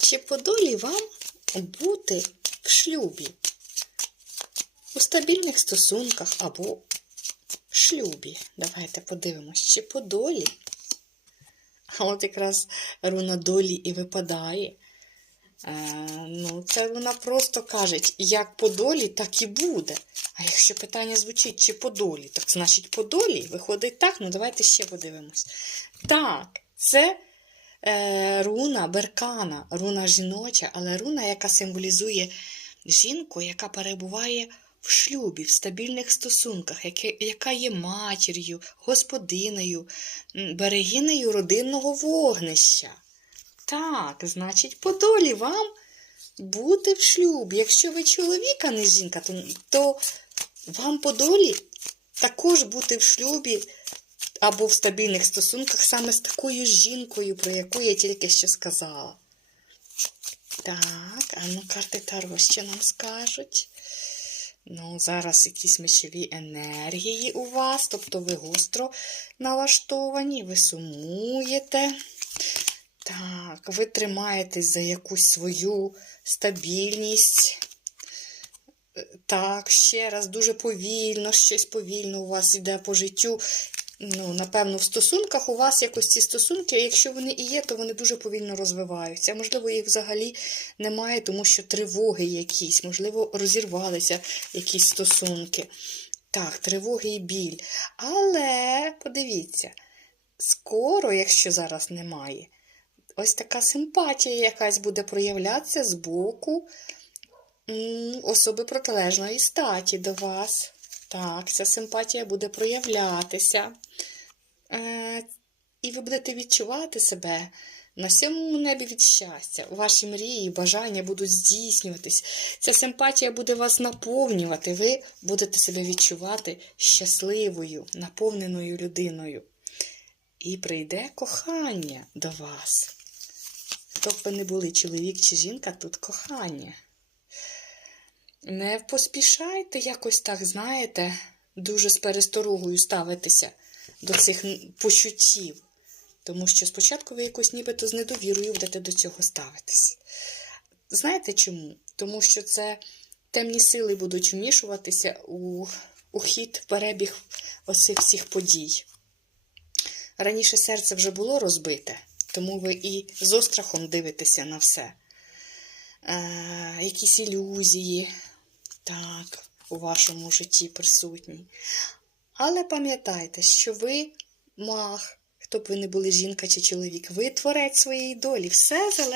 Чи по долі вам бути в шлюбі? У стабільних стосунках або в шлюбі? Давайте подивимось, чи по долі? А от якраз руна долі і випадає. Е, ну, це вона просто каже, як по долі, так і буде. А якщо питання звучить, чи по долі, так значить по долі виходить так. Ну давайте ще подивимось. Так, це руна беркана, руна жіноча, але руна, яка символізує жінку, яка перебуває в шлюбі, в стабільних стосунках, яка є матір'ю, господинею, берегинею родинного вогнища. Так, значить, по долі вам бути в шлюбі. Якщо ви чоловік, а не жінка, то, то вам по долі також бути в шлюбі або в стабільних стосунках саме з такою жінкою, про яку я тільки що сказала. Так, а ну карти Таро що нам скажуть? Ну, зараз якісь мечові енергії у вас, тобто ви гостро налаштовані, ви сумуєте. Так, ви тримаєтесь за якусь свою стабільність. Е, Так, ще раз, дуже повільно, щось повільно у вас йде по життю. Ну, напевно, в стосунках у вас якось ці стосунки, а якщо вони і є, то вони дуже повільно розвиваються. Можливо, їх взагалі немає, тому що тривоги якісь, можливо, розірвалися якісь стосунки. Так, тривоги і біль. Але подивіться, скоро, якщо зараз немає, ось така симпатія якась буде проявлятися з боку особи протилежної статі до вас. Так, ця симпатія буде проявлятися. Е, і ви будете відчувати себе на сьомому небі від щастя. Ваші мрії бажання будуть здійснюватись. Ця симпатія буде вас наповнювати. Ви будете себе відчувати щасливою, наповненою людиною. І прийде кохання до вас. Хто б ви не були, чоловік чи жінка, тут кохання. Не поспішайте якось так, знаєте, дуже з пересторогою ставитися до цих почуттів. Тому що спочатку ви якось нібито з недовірою будете до цього ставитись. Знаєте чому? Тому що це темні сили будуть вмішуватися у, у хід, перебіг оцих всіх подій. Раніше серце вже було розбите, тому ви і з острахом дивитеся на все. Е, якісь ілюзії, так, у вашому житті присутні. Але пам'ятайте, що ви мах, хто б ви не були жінка чи чоловік, ви творець своєї долі. Все залежить.